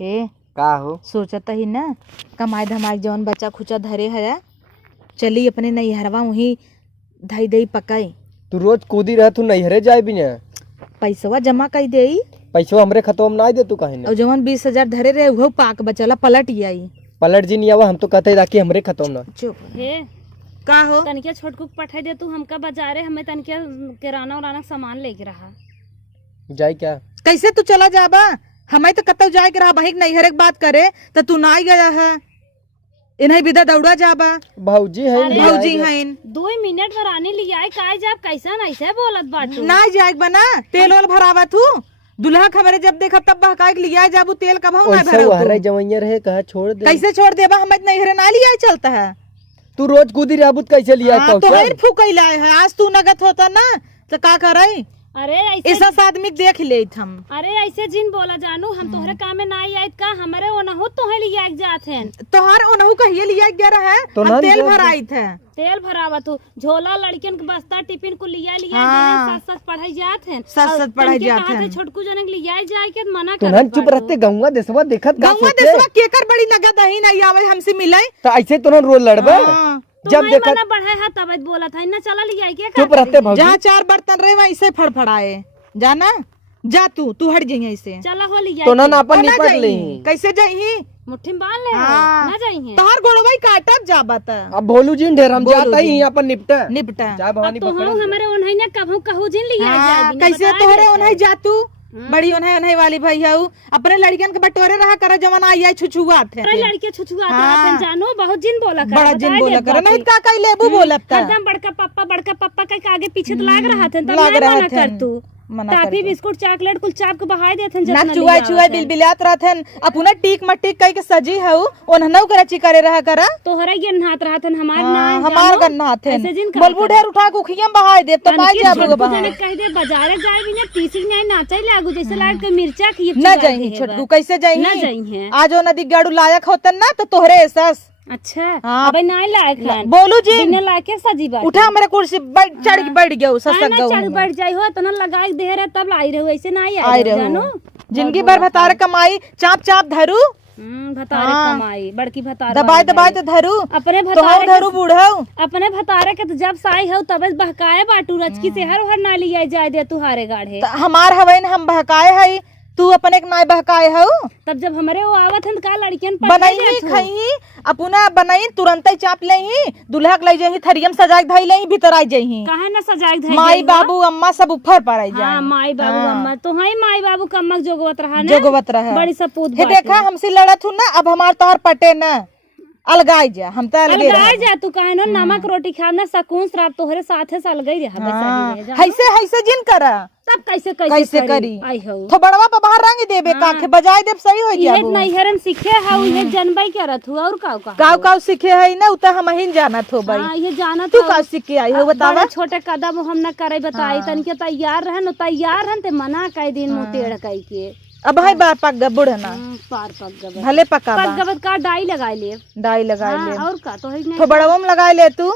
हे का हो सोचत ही ना कमाई धमाई जौन बच्चा खुचा धरे है चली अपने नैहरवा वही धई दई पकाई। तू रोज कूदी रह तू नैहरे जाए भी ना पैसवा जमा कर दे पैसवा हमरे खतवा ना दे तू कहीं और जवन 20,000 धरे रहे वो पाक बचला पलट आई। पलट जी नहीं आवा हम तो कहते ताकि हमरे खतवा ना चुप हे का हो तनिके छोटकू पठाई दे तू हमका बाजारे हमें तनिके किराना उराना सामान लेके रहा जाए क्या कैसे तू चला जाबा हमें तो कतौ जाए के रहा भाई नैहर के बात करे तो तू ना गया है इन्हें विदा दौड़ा जाबा भौजी है भौजी हैं 2 मिनट में रानी लिया आए काय जाब कैसा ऐसे बोलत बाटू ना जाए बना तेल ओल भरावा तू दुल्हा खबरे जब देखा तब बहकाए लिया जाबू तेल कब ना भरा जवैया रहे कहा छोड़ दे कैसे छोड़ देबा हमें नैहर ना लिया चलता है तू रोज कूदी रहबूत कैसे लिया तो है फूकैला है आज तू नगद होता ना तो का करे अरे ऐसे ऐसा आदमी देख ले हम अरे ऐसे जिन बोला जानू हम तोहरे काम में ना आई का हमारे ओनहु तोहे लिया जात हैं तोहार ओनहु कहिए लिया गया रहा है तो हम तेल भराई थे तेल भरावा तू झोला लड़कियन के बस्ता टिफिन को लिया हाँ। सच पढ़ाई जात हैं सच पढ़ाई जात हैं छोटकू जनक लिया जाए के मना कर तुरंत चुप रहते गंगा देसवा देखत गंगा देसवा केकर बड़ी नगद ही नहीं आवे हमसे मिले तो ऐसे तुरंत रोज लड़बे जब देखा बढ़े है तब बोला था ना चला लिया के चुप रहते भौजी जहाँ 4 बर्तन रहे वहाँ ऐसे फड़फड़ाए जाना जा तू हट जाइए ऐसे चला हो लिया तो ना अपन निपट ले कैसे जाई मुट्ठी में बांध ले ना जाइए तोहर गोड़वाई काटत जाबत अब भोलू जी ढेर हम जाता ही अपन निपटा चाहे भवानी तो हम हमारे ओन्हई ने कभू कहू जिन लिया जाए कैसे तोहरे ओन्हई जातू बड़ी ओन्हई वाली भैया अपने लड़कियन के बटोरे रहा कर जवन आई छुछुआ थे अरे लड़के छुछुआ थे जानो बहुत जिन बोला कर बड़ा जिन बोला कर नहीं का कई लेबू बोलत एकदम बड़का पप्पा के आगे पीछे तो लाग रहा थे तब मैं मना कर तू टॉफी बिस्कुट चॉकलेट कुल चाप के बहाई देथन ना चुआ बिलबिलात रहथन अपना टीक मटिक कई के सजी हऊ ओनहनौ के रची करे रहा करा तोहरा ये नहात रहथन हमार ना हमार गन्ना थेन बोलबू ढेर उठा के उखिया बहाई दे तो पाई जाबू बहाई कह दे बाजारे जाए भी ना तीसी नहीं नाचे लागू जैसे लाग के मिर्चा की ना जाई छोटकू कैसे जाई ना जाई आज ओ नदी गाड़ू लायक होतन ना तो तोहरे एहसास अच्छा अबे नहीं लायक है बोलू जी बिना लाके सजी बात उठा मेरे कुर्सी चढ़ के बैठ गयो ससक गयो चढ़ बैठ जाई हो तना लगाई दे रे तब लाई रहो ऐसे नहीं आई जानो जिंदगी भर भतार कमाई चाप चाप धरू भतारे कमाई बड़की भतार दबाई तो धरू अपने भतारे धरू बूढ़ाऊ अपने भतारे के तो जब साई हो तब बहकाए बाटू रचकी से हर ना लिया जाए दे तुहारे गाढ़े हमार हवे हम बहकाए है तू अपने के नाय बहकाए हो तब जब हमारे वो आवत हन का लड़कियन बनाई खाई अपना बनाई तुरंत ही चाप लेही दूल्हा के ले जाही थरियम सजाई धई लेही भीतर आई जाही काहे ना सजाई धई माई बाबू अम्मा सब ऊपर पर आई जाए हां माई बाबू अम्मा तो हाई माई बाबू कम्मक जोगवत रहा ना जोगवत रहा बड़ी सपूत हे देखा हमसे लड़त हूं ना अब हमार तोहर पटे ना अलगाई जा हम तो अलगाई जा तू काहे ना नमक रोटी खाब ना सकून श्राप तोहरे साथे साल गई रहा ऐसे जिन करा तब कैसे करी आई हो तो बड़वा पर बाहर रंग देबे काखे बजाय देब सही हो ये नैहरन सीखे हाउ ये जनबई करत हु और काव सीखे है ना उता हम ही जानत हो भाई हां ये जानत तू का सीखे आई हो बतावा छोटे कदम हम ना करे बताई तन के तैयार रहन तैयार हन ते मना कई दिन मु टेढ़ कई के अब भाई बार पक ग बुढ़ना पार पक गब भले पका पक गब का डाई लगाई ले और का तो है नहीं तो बड़वम लगाई ले तू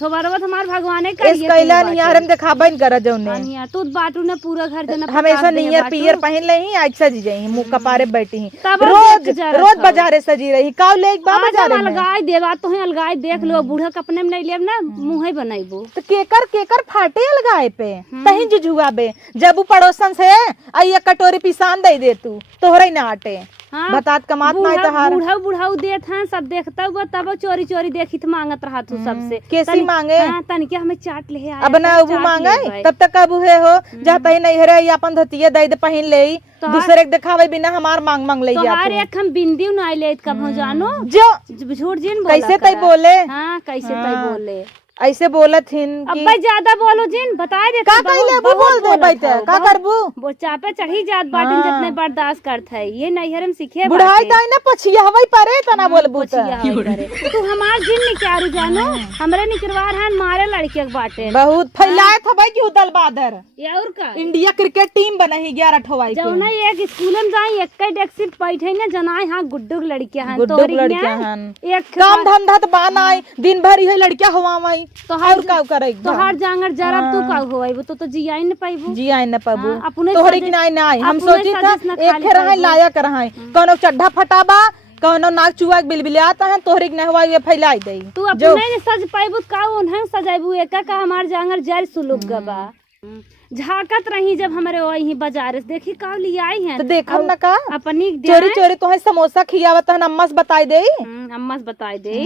तो बड़वा हमार भगवाने इस कैला नियारम देखाबन कर जौने तू बाटू ने पूरा घर देना हमेशा नियर पियर पहन लेही आज सजी जाई मुंह कपारे बैठी रोज बाजारे सजी रही काव ले एक बाबा जा रे अलगाई देवा तो है अलगाई देख लो बूढ़ा कपने में नहीं लेब ना मुंह ही बनाइबो तो केकर फाटे अलगाए पे तही जुझुआबे जब पड़ोसन से आई कटोरी पिसान दे तू तोहरे ना आटे बतात कमात नहीं तहार बुढ़ाऊ देत हैं सब देखता हुआ तब चोरी चोरी देखी तो मांगत रहा तू सबसे कैसी मांगे तन के हमें चाट ले अब ना वो मांगे तब तक कब है हो जाता ही नहीं है अपन धतिया दे पहन ले दूसरे के दिखावे बिना हमार मांग ले तोहार एक हम बिंदी ना ले कब जानो जो झूठ जिन कैसे तई बोले हां कैसे तई बोले ऐसे बोलत हिन अब भाई ज्यादा बोलो जिन बताए दे का कहले वो बोल दे बैठे का करबू वो चापे चढ़ी जात बाटन जितने बर्दाश्त करत है ये नैहरम सीखे बुढ़ाई ताई ना पछिया हवई परे तना बोलबू तू हमार जिन निकारू जानो हमरे निकरवार हन मारे लड़के के बाटे बहुत फैलाए था भाई कि उदल बादर ये और का इंडिया क्रिकेट टीम बनही 11 ठवाई के जौना एक स्कूल में जाई एक डेस्क पे बैठे ना जनाई हां गुड्डू लड़कियां हन तोरी एक काम धंधा त बानाई दिन भर ये लड़कियां हवाई और का करे तोहार जांगर जरा तू का होइबो तो जियाई न पाइबो जियाई न पाबो अपने तोहरे की नहीं हम सोची था एक खे रहे लायक रहे कोनो चड्ढा फटाबा कोनो नाक चुआ के बिलबिलाता है तोहरे की नहवा ये फैलाई दे तू अपने ने सज पाइबो का उन्हं सजाइबो एका का हमार जांगर जर सुलुक गबा झाकत रही जब हमारे वही बाजार से देखी का लिए आई हैं तो देखम न का अपनी चोरी चोरी तोहे समोसा खियावत है अम्मा से बताई दे अम्मा से बताई दे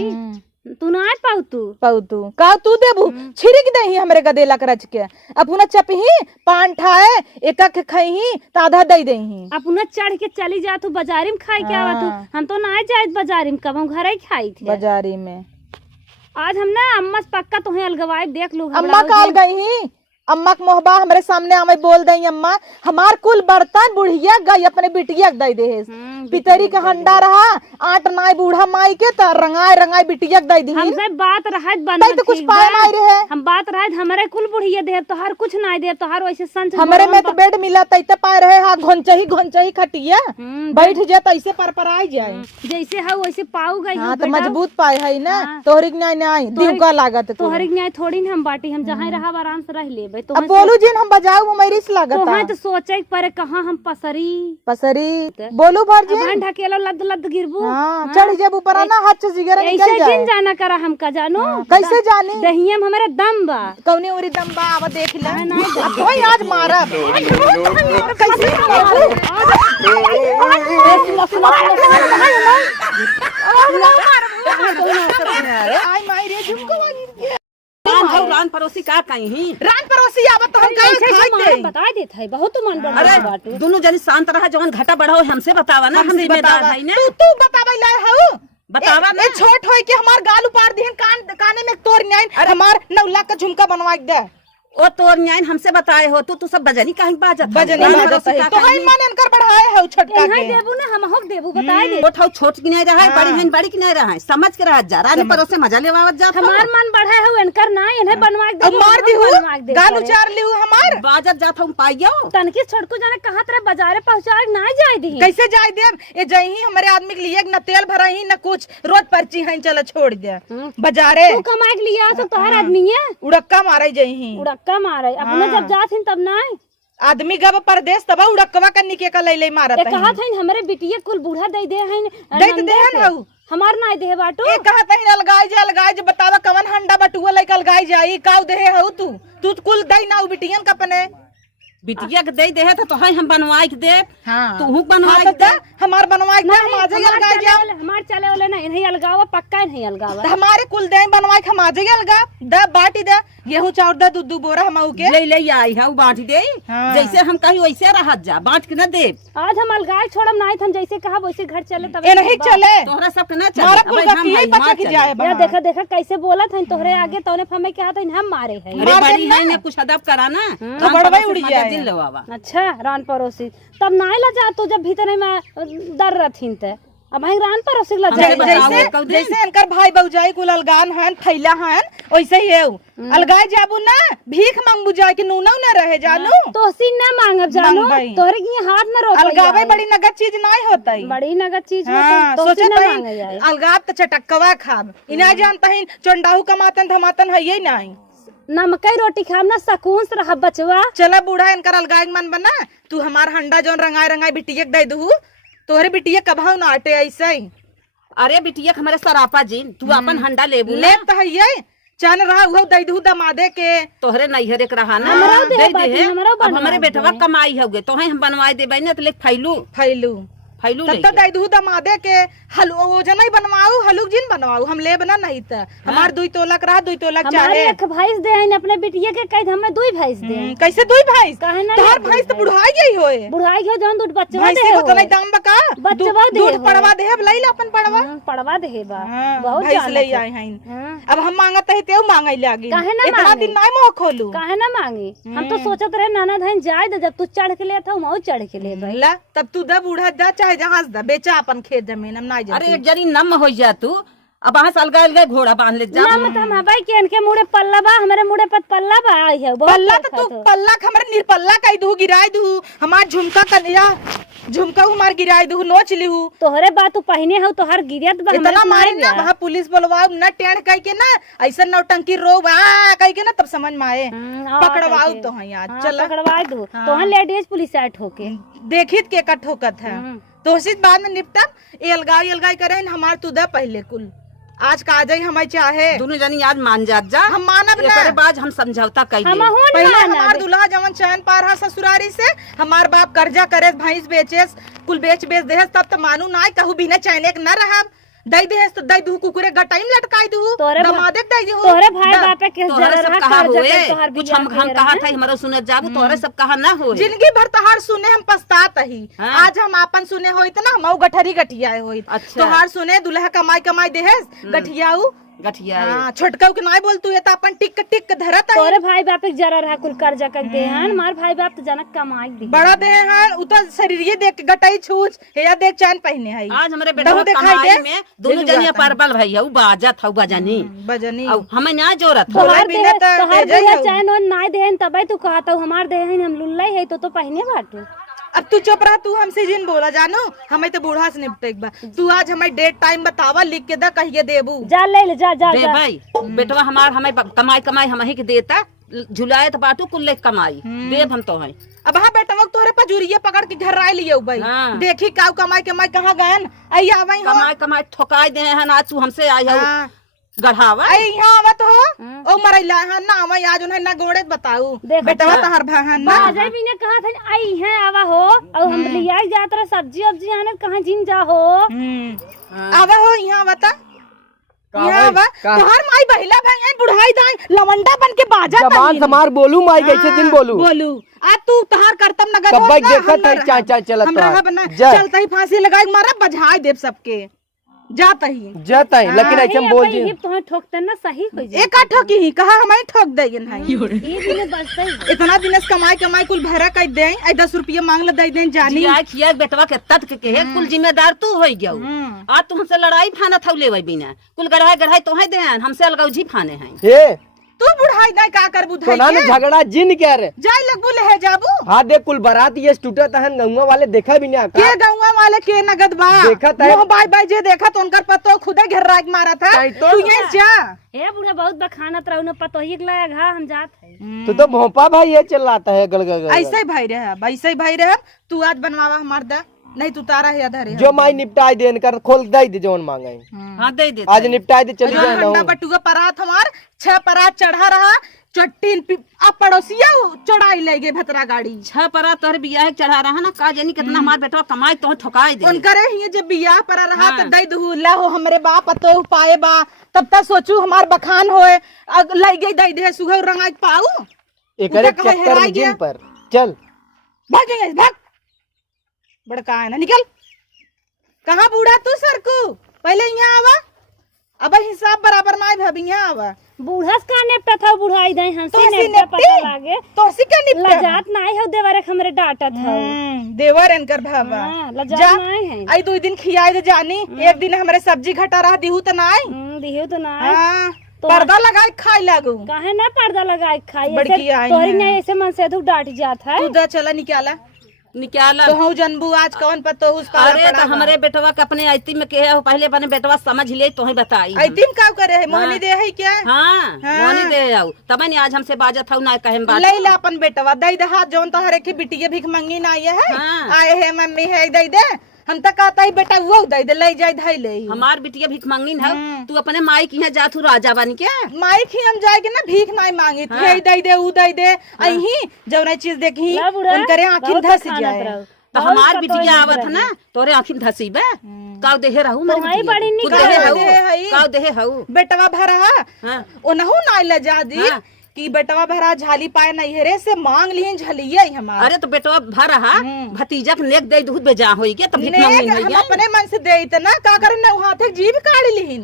तू ना आए पाऊ तू का तू देबू छिड़क दही हमरे गदेला के रच के अपना चपही पान ठाए एक एक खही त आधा दे देही अपना चढ़ के चली जा तू बाजारी में खाई के आवा तू हम तो ना जाए बाजारी में कब हम घर ही खाई थे बाजारी में आज हम ना अम्मा से पक्का तोहे अलगवाई देख लू अम्मा काल गई अम्मा के मोहबा हमरे सामने हमें बोल दई अम्मा हमार कुल बर्तन बुढ़िया गई अपने बिटिया दे दे पितरी के हंडा रहा आट नाई बूढ़ा माई के त रंगाई रंगाई बिटिया दे दी हमसे बात रहत बना तो कुछ पाए नहीं रहे हम बात रहत हमरे कुल बुढ़िया दे तोहार कुछ नहीं दे तोहार वैसे संच हमरे में तो बेड मिला तैते पाए रहे हां घोंचही खटिया बैठ जाए तैसे परपराई जाए जैसे है वैसे पाऊ गई हां तो मजबूत पाए है ना तोहरी नहीं दिवका लागत तोहरी न्याय थोड़ी न हम बाटी हम जहां रहब आराम से रह लेबे तो अब बोलू जिन हम बजाऊ मरीस लागत तो तो सोचे पर कहां हम पसरी बोलू भर जी भान ढकेलो लद लद गिरबू हां चढ़ जेब ऊपर ना हाथ से जिगर निकल ऐसे जाए जिन जाना करा हम का जानो कैसे जानी दहिया में हमारे दम बा कौने ओरी दम बा अब देख ले कोई आज मारा कैसे आई माई रे झुमको रान पड़ोसी का कहीं रान पड़ोसी आवत हम का खाई दे बता देत है बहुत मन बड़ा अरे बाटू दोनों जनी शांत रहा जवन घाटा बढ़ाओ हमसे बतावा ना हम जिम्मेदार है ने तू बतावे ला हऊ बतावा ना ए छोट होई के हमार गाल उपाड़ दिहन काने में तोड़ न्याय हमार 9 लाख का झुमका बनवा के दे ओ तोर न्याय हमसे बताए हो तू सब बजनी काहे बाजत बजनी बाजत है तो हई मन अनकर बढ़ाए हो छटका के देबू ना हम होक देबू बताए दे ओ छोट की नहीं रहा है बड़ी है बड़ी की नहीं रहा है समझ के रह जा रानी पड़ोसे मजा लेवावत जा हमार मन बढ़ाए हो इनकर ना इन्हें बनवा के अब मार दी हूं गाल उचार लिहू हमार बाजत जात हम पाइयो तनकी छोटकू जाने कहां तेरे बाजारे पहुंचा ना जाए दी कैसे जाए देब ए जही हमरे आदमी के लिए न तेल भराही न कुछ रोज पर्ची है चलो छोड़ दे बाजारे तू कमाए के लिए तो तोहर आदमी है उड़क्का मारे जही उड़क्का मारे अपने जब जात हिन तब ना आदमी गब परदेश तब उड़क्कवा करनी के का ले मारत है कहा था हमरे बिटिया कुल बूढ़ा दे दे हैं दे देहन हऊ हमार ना दे बाटो ए कहत है अलगाई जे बतावा कवन हंडा बटुआ लेके अलगाई जाई काऊ देहे हऊ तू कुल दई ना बिटियन कपने बिटिया के दे है तो हम बनवाई के दे हां तू बनवाई दे हमार बनवाई दे हम आज अलगाई जा हमार चले वाले ना इन्हीं अलगावा पक्का नहीं अलगावा हमारे कुल दे बनवाई हम आज अलगा दे बाटी दे गेहूं चाउर दे दूध बोरा हमऊ के ले आई है बांट दे जैसे हम कही वैसे रहत जा बांट के ना दे आज हम अलगाई छोड़म नहीं हम जैसे कहा वैसे घर चले तब ए नहीं चले तोहरा सब के ना मारा कुल चले गतिये बचा के जाए या देखा कैसे बोलत है तोहरे आगे तौने हमें कहा था हम मारे है अरे बड़ी है ने कुछ अदब कराना तो बड़वाई उड़ी जाए दिल लवावा अच्छा रान पड़ोसी तब ना ला जा तो जब भीतर में डर रहथिन ते अब भाई रान पड़ोसी ला जैसे जैसे इनकर भाई भौजाई कुल अलगान हन थैला हन वैसे ही है अलगाई जाबू ना भीख मांगबू जाए कि नूना न रहे जानू तो सी ना मांगब जानू तोहरे की हाथ में रोक अलगावे बड़ी नगद चीज नहीं होता है बड़ी नगद चीज हां तो सोचे ना तो मांगे जाए अलगाव तो चटकवा खाब इना जानता है चंडाहू कमातन धमातन है ये नहीं नमकई रोटी खाम ना सकून से रह बचवा चला बूढ़ा इनकर अलगाई मन बना तू हमार हंडा जोन रंगाई रंगाई बिटिया दे दू तोहरे बिटिया कभाऊ ना आटे ऐसे ही अरे बिटिया हमारे सरापा जी तू अपन हंडा लेबू ले तो है ये चन रहा उहो दे दू दमादे के तोहरे नैहरे के रहा ना दे दे हमारे बेटवा कमाई होगे तो हम बनवाई देबे ना तो ले फैलू तब तो दे दू दमादे के हलवा वो जन बनवाऊ हलुक जिन बनवाऊ हम ले बना नहीं त हमार 2 तोलक रहा 2 तोलक चाहे एक भैंस दे हैं अपने बिटिया के कह हमें 2 भैंस दे कैसे 2 भैंस तोहर भैंस तो बुढ़ाई गई होए बुढ़ाई गयो जन दूध बच्चा भैंस दे को तो नहीं दाम बका बच्चा दे दूध पड़वा देब लई ले अपन पड़वा दे बा बहुत भैंस ले आए हैं अब हम मांगत है तेऊ मांगई लागी इतना दिन नहीं मोह खोलू काहे ना मांगी हम तो सोचत रहे नाना धन जाए जब तू चढ़ के ले था हम चढ़ के ले ला तब तू दा बूढ़ा दा चाहे जहां दा बेचा अपन खेत जमीन हम नहीं अरे एक जरी नम हो जा तू अब वहाँ से अलगा घोड़ा बांध ले जा ना मत हम हबाई के इनके मुड़े पल्ला बा हमारे मुड़े पर पल्ला बा आई है बहुत पल्ला तो देखा तू पल्ला हमारे निरपल्ला कई दू गिराई दू हमार झुमका कन्या झुमका हमार गिराई दू नोच ली हूँ तोहरे बात तू पहने हो तोहर गिरियत बा इतना मारे ना वहाँ पुलिस बुलवाओ न टेढ़ कह के ना ऐसा नौटंकी रोब कह के ना तब समझ में आए पकड़वाओ तो है आज चल पकड़वा दो तोहर लेडीज पुलिस ऐट होके देखित के कट ठोकत है तो उसी बाद में निपटम अलगाई करे हमार तुदा पहले कुल आज का जाई हमें चाहे दोनों जनी आज मान जात जा हम मानब ना एकरे बाद हम समझौता कइले हम हो पहले ना हमार दुल्हा जवन चैन पार हा ससुरारी से हमार बाप कर्जा करे भैंस बेचेस कुल बेच देहस तब तो मानू ना कहू बिना चैने के न रहा दई देहस तो दई दू कुकुरे गटाई में लटकाई दू दमादे दई दू तोहरे भाई बापे के तोहरे सब कहा होए कुछ हम कहा था हमारा सुने जाबू तोहरे सब कहा ना होए जिंदगी भर तोहार सुने हम पछतात ही आज हम आपन सुने होई त ना हम गठरी गठिया होई तोहार सुने दुल्हा कमाई देहस गठियाऊ गठिया छोटका के नाय बोल तू ये तो अपन टिक टिक धरत है तोरे भाई बाप के जरा रहा कुल कर्जा कर दे हन मार भाई बाप तो जनक कमाई दी बड़ा दे हन उतर शरीर ये देख गटाई छूछ या देख चैन पहने है आज हमारे बेटा कमाई में दोनों जनिया परबल भैया बाजा था बजनी बजनी अब हमें ना जोरत तोहार बिना चैन और नाय देहन तबे तू कहता हमार देहन हम लुल्ला है तो पहने बाटू अब तू चुप रहा तू हमसे जिन बोला जानो हमें तो बूढ़ा से निपटे बा तू आज हमें डेट टाइम बतावा लिख के दा कहिए देबू जा ले ले जा जा दे भाई बेटवा हमार हमें कमाई हम ही के देता झुलाए तो बाटू कुल ले कमाई देव हम तो है अब हाँ बेटा वक्त तोहरे पजूरिये पकड़ के घर आए लिए भाई देखी काऊ कमाई कहाँ गए आई आवाई कमाई ठोकाई दे हैं आज तू हमसे आई हो गढ़ावा यहाँ आवत हो ओ मरैला ना आवा आज उन्हें ना गोड़े बताऊ बेटवा तहर भाहन ना अजय भी ने कहा था आई है आवा हो और हम लिया जात रहा सब्जी वब्जी आने कहाँ जिन जा हो आवा हो यहाँ बता यहाँ आवा तोहर माई बहिला भाई बुढ़ाई दाई लवंडा बन के बाजा जबान समार बोलू माई कैसे दिन बोलू आ तू तहार करतम नगर कब भाई देखत है चाचा चलत चलता ही फांसी लगाई मारा बझाई देव सबके जाता ही लेकिन ऐसे बोल जी ये तो ठोकते ना सही हो जाए एक ठोकी ही कहा हमें ठोक देन है इतना दिन कमाई कुल भरा कर दे 10 रुपया मांग ले दे जानी आई खिया बेटवा के तत के कुल जिम्मेदार तू हो गयो आज तुमसे लड़ाई फाना थौ लेवे बिना कुल गढ़ाई तो है दे हमसे अलगौजी फाने हैं हे तू बुढ़ाई ना का कर बुधाई तो ना झगड़ा जिन क्या रे जाई लगबू ले जाबू हां देख कुल बारात ये टूटत है गंगा वाले देखा भी नहीं के गंगा वाले के नगद बा देखत है बाई जे देखा तो उनकर पतो खुदे घेरा के मारा था तू ये जा ए बुढ़ा बहुत बखानत रहू न पतो ही लाया घा हम जात है तू तो भोपा भाई ये चिल्लाता है गलगल ऐसे ही भाई रहे तू आज बनवावा हमार दा नहीं तू तारा है अधर जो माई निपटाई देन कर खोल दे जोन मांगे हां दे दे आज निपटाई दे चली जाए ना बटुआ परात हमार 6 परात चढ़ा रहा चट्टी अब पड़ोसिया चढ़ाई ले गए भतरा गाड़ी 6 परा तोहर बियाह चढ़ा रहा ना का जानी कितना हमार बेटवा कमाई तो ठोकाई दे उनकरे ही जब बियाह पर रहा त दई दुला हो हमरे बाप तो पाए बा तब तक सोचू हमार बखान होए लई गई दई दे सुघ रंगाई पाऊ एकरे चक्कर में जिन पर चल भाग बड़का है ना निकल कहाँ बूढ़ा तू सरकू पहले यहाँ आवा अब हिसाब बराबर ना भाभी यहाँ आवा बूढ़ा का नेपटा था बुढ़ाई दे हंसी नेपटा पता लागे तो सी का निपटा लजात नाही हो देवरे हमरे डांटत है देवर एनकर भावा लजात नहीं है आई 2 दिन खियाई दे जानी एक दिन हमरे सब्जी घटा रहा दिहू त नाई दिहू तो नाई पर्दा लगाए खाई लागू काहे ना पर्दा लगाए खाई बड़की आई तोरी ने ऐसे मन से तू डांट जात है तू चला निकाला तो हूँ जनबू आज कौन पतो उस अरे तो हमारे बेटवा के अपने आइती में कहे पहले अपने बेटवा समझ ले तो ही बताई आइतीम का करे है मोहनी दे है क्या हाँ मोहनी दे आओ तब नहीं आज हमसे बाजत हूँ ना कहे ले ला अपन बेटवा दई दे हाथ जौन तो हरे की बिटिया भीख मंगी ना आए है आए है मम्मी है दई दे हम तक कहता ही बेटा वो दई दे ले जाए धई ले हमार बिटिया भीख मांगी है तू अपने माई की जा तू राजा बन के माई की हम जाएगी ना भीख नहीं मांगी थी दई दे उ दई दे अही जौन चीज देखी उनकरे आंखिन धस जाए तो हमार बिटिया आवत ना तोरे आंखिन धसी बे काव देहे रहू मैं बड़ी काव देहे हऊ बेटवा भरा ओनहु ना ले जा दी कि बेटवा भरा झाली पाए नैहरे से मांग ली झलिए हमार अरे तो बेटवा भरा भतीजा के नेक दे दूध बेजा होई के तब हम अपने मन से दे इतना का करे ना हाथे जीभ काढ़ लीन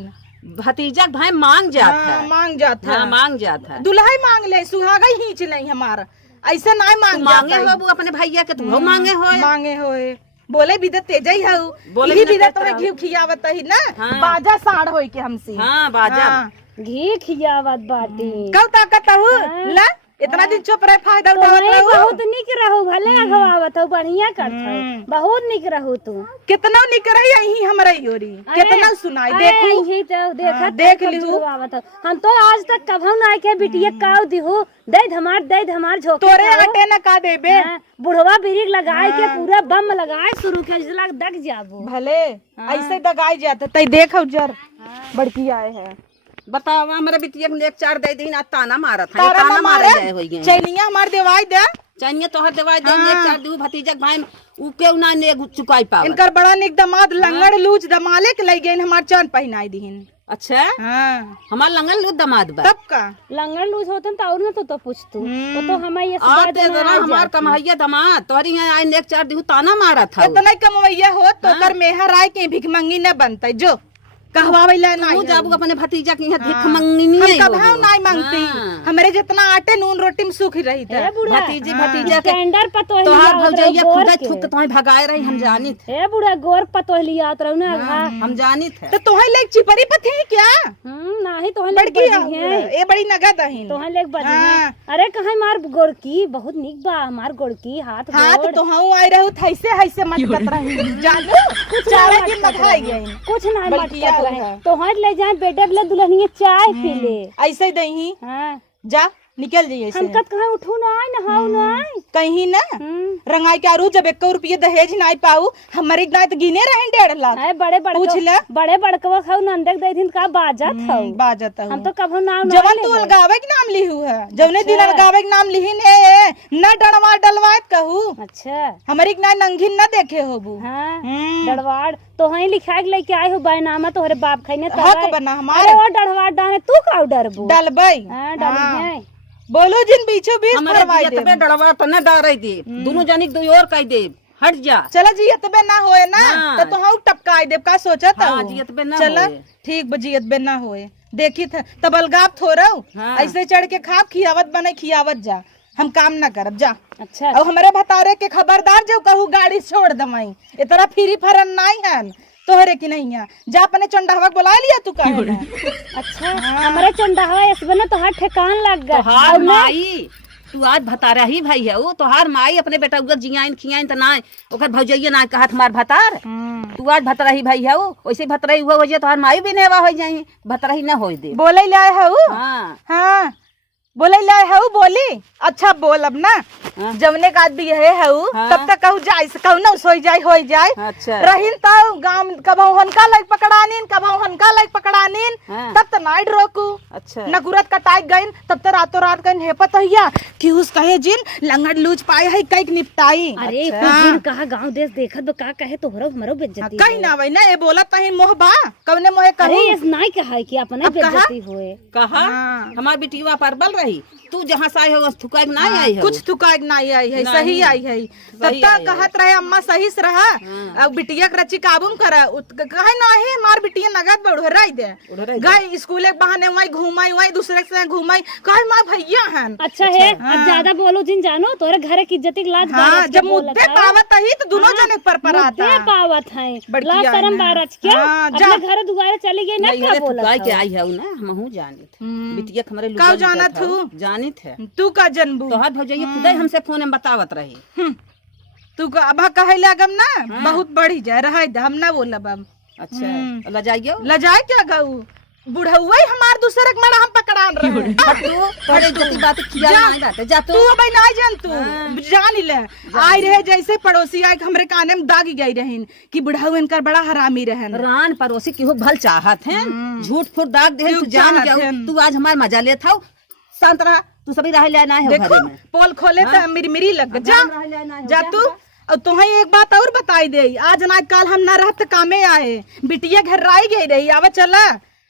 भतीजा भाई मांग जात है मांग जात है दुल्हा मांग ले सुहागा खींच ले हमार ऐसे ना मांगे हो अपने भैया के तू मांगे होए बोले बिदा तेजा ही हऊ बोले ही बिदा बिदा तेज तोहे रहू। घी खियावत ही ना हाँ। बाजा साढ़ होई के हमसी हाँ बाजा हाँ। घी खियावत बाटी कौ ताकत हऊ हाँ। ला इतना दिन चुप रहे फायदा तो उठावत मैं रहू बहुत निक रहू भले अगवावत हो बढ़िया करत हो बहुत निक रहू तू कितना निकरई यही हमरा योरी कितना सुनाई देखू यही तो देखत हाँ, देख कब लिहू। जुड़वावत हो। हम तो आज तक कभू ना के बिटिया काव दिहू दे धमार झोके तोरे खाओ। आटे न का देबे हाँ, बुढ़वा बिरिक लगाए के पूरा बम लगाए शुरू के जिसला दग जाबू भले ऐसे दगाई जाता तई देख जर बड़की आए है बताओ हमारे बिटिया के एक चार दे दिन आज ताना मारत है तारा ताना मारे मारे होई गए चैनिया हमार देवाई दे चाहिए तोहर दवाई दे एक चार दू भतीजा के भाई उ केउ ना ने चुकाई पावे इनकर बड़ा निक दमाद लंगड़ लूच दमाले के लई गइन हमार चांद पहनाई दीन अच्छा हाँ हमार लंगल लू दमाद बा तब का लंगन लूज होतन तो और ना तो पूछ तू वो तो हमारे ये आ ते जरा हमार कमाइया दमाद तोहरी यहाँ आइन एक चार दू ताना मारत है इतना कमवैया हो तो कर मेहर आए के भिख मंगी न बनते जो कहवावेला तू नहीं जाबू अपने भतीजा के यहाँ भिख मंगनी नहीं हम कभाव नहीं मांगती हमरे जितना आटे नून रोटी में सुख रही था भतीजी भतीजा के टेंडर पतोह तोहार लिया भौजैया खुदा थुक तो भगाए रही हम जानित हे बुढ़ा गोर पतोह लिया रहू ना घा हम जानित है तो तोहे लेक चिपरी पथे क्या नाही तोहन बड़की है ये बड़ी नगद अहिन तोहन लेक बजी है हाँ। अरे कहां मार गोरकी बहुत निक बा मार गोरकी हाथ हाथ गोड़ तो हूँ आई रहू थैसे हैसे मत कत रही जानू चारा दिन लगाई गई कुछ नहीं मत बल्कि यार कर रहे है। तोहन ले जाए बेटे ले दुल्हनिया चाय पी ले ऐसे ही दही हां जा निकल जाइए हम कत कहां उठू ना नहाऊ ना कहीं ना रंगाई के आरू जब 1 रुपये दहेज नहीं पाऊ हमारे इतना तो गिने रहे 1.5 लाख है बड़े बड़े पूछ ले बड़े बड़कवा खाऊ नंदक दे दिन का बाजत हऊ बाजत हम तो कभू नाम जवन तू अलगावे के नाम लिहू है जवने दिन अलगावे के नाम लिहिन है न डणवा डलवात कहू अच्छा हमारी ना नंगिन न देखे होबू हाँ डड़वाड़ तो हई लिखा के लेके आए हो बैनामा तोहरे बाप खइने हक बना हमारे वो डड़वाड़ डाने तू काउ डरबू डलबई हां डरी है बोलो जिन बीचों बीच हमारे फरवाई जिया दे तबे डरवा तो न डरे दे दोनों जनिक दो और कह दे हट जा चला जियत बे ना होए ना हाँ। तो हाउ टपकाई देव का सोचत हाँ, जियत बे ना चला होए। ठीक बजियत बे ना होए देखी था तब अलगाव थोरऊ हाँ। ऐसे चढ़ के खाप खियावत बने खियावत जा हम काम ना करब जा अच्छा अब हमारे भतारे के खबरदार जो कहू गाड़ी छोड़ दमई इतना फ्री फरन नहीं है तोहरे की नहीं है जा अपने चंडावा बुला लिया तू काहे ना? अच्छा हमारे चंडावा इसबे ना तोहार ठेकान लग गया तोहार माई तू आज भतारा ही भाई है वो तोहार माई अपने बेटा उगर जियाइन खियाइन त ना ओकर भौजैया ना कहत हमार भतार तू आज भतरा ही भाई है वो वैसे भतरा ही हुआ वजह तोहार माई भी नेवा हो जाई भतरा ही न होई दे बोले लाए हऊ हां हाँ बोले लाए हऊ बोली अच्छा बोल अब ना जवने का आदमी है हऊ हाँ। तब तक कहू जाए कहू ना सोई जाए होई जाए अच्छा रहीन तो गांव कबहू हनका लाइक पकड़ानीन कबहू हनका लाइक पकड़ानीन हाँ। तब तो नाइट रोकू अच्छा नगुरत कटाई गईन तब तो रातों रात गईन हेपत हैया कि उस कहे जिन लंगड़ लूच पाए है कैक निपटाई अरे कुछ दिन कहा गांव देश देखत बा का कहे तोहरो हमरो बेइज्जती कहीं ना वही ना ये बोला तही मोहबा कवने मोहे अरे कहू ये नहीं कहा कि अपने बेइज्जती होए कहा हमार बिटिया परबल रही तू जहाँ से आई हो थुकाई ना आई हो कुछ थुकाई नहीं आई है सही आई है तब तक कहत रहे अम्मा सही से रहा अब बिटिया के रची काबू करा कहे ना है मार बिटिया नगद बढ़ोराई दे गए स्कूल के बहाने वही घुमाई वही दूसरे के साथ घुमाई कहे मार भैया हन अच्छा है अब ज्यादा बोलो जिन जानो तोरे घर की इज्जत की लाज हाँ बारत जब मुद्दे पावत ही तो दोनों जने पर आता मुद्दे पावत है बड़की लाज आई शर्म है। बारत क्या हाँ, अपने घर दुआरे चली गई ना क्या बोला थुकाई के आई है ना हमहू जानित बिटिया के हमरे का जानत हूँ जानित है तू का जनबू तोहार भौजैया खुदा हमसे फोन में बतावत रही तू का अब कहे लागम ना बहुत बढ़ी जाए रहा हम ना बोलब अब अच्छा लजाइयो लजाए क्या गऊ बुढ़उआ ही हमार दूसरे के मरा हम पकड़ान रहे तू थोड़े जति बात किया नहीं बात जा तू अब नहीं जान तू जान ले आई रहे जैसे पड़ोसी आए हमरे काने में दागी गई रहन कि बुढ़ऊ इनकर बड़ा हरामी रहन रान पड़ोसी की हो भल चाहत है झूठ फूट दाग दे तू जान जाओ तू आज हमार मजा लेत हौ शांत रहा तू सभी रह लेना है देखो घरे में पोल खोले तो मिरी लग जा जा तू और तुम्हें एक बात और बताई दे आज ना कल हम ना रहते कामे आए बिटिया घर राई गई रही आवा चला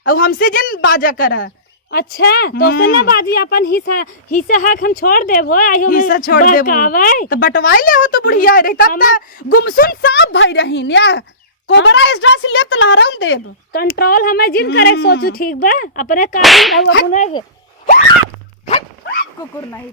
और हमसे जिन बाजा करा अच्छा तो से ना बाजी अपन हिस्सा हक हम छोड़ देबो आयो हिस्सा छोड़ देबो तो बटवाई ले हो तो बुढ़िया रही तब तक गुमसुम सांप भाई रहीन या कोबरा इस से ले तो लहराऊं देब कंट्रोल हमें जिन करे सोचू ठीक बा अपने काम रहू अपने कुकुर नहीं